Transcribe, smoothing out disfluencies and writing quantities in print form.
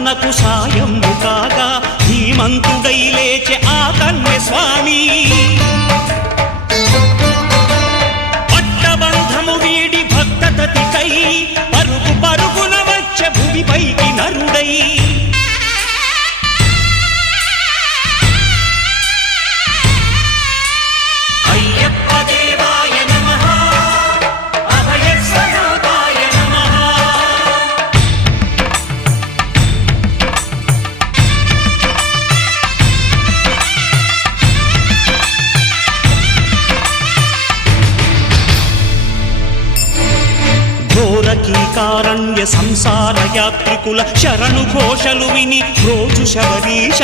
తనకు సాయము కాగా ధీమంతుడై లేచె ఆ కన్య స్వామి. పట్టబంధము వీడి భక్తతతికై పరుగు పరుగున వచ్చె భూమిపైకి నరుడై. ఘోరకీకారణ్య సంసార యాత్రికుల శరణు ఘోషలు విని రోజు శబరీశ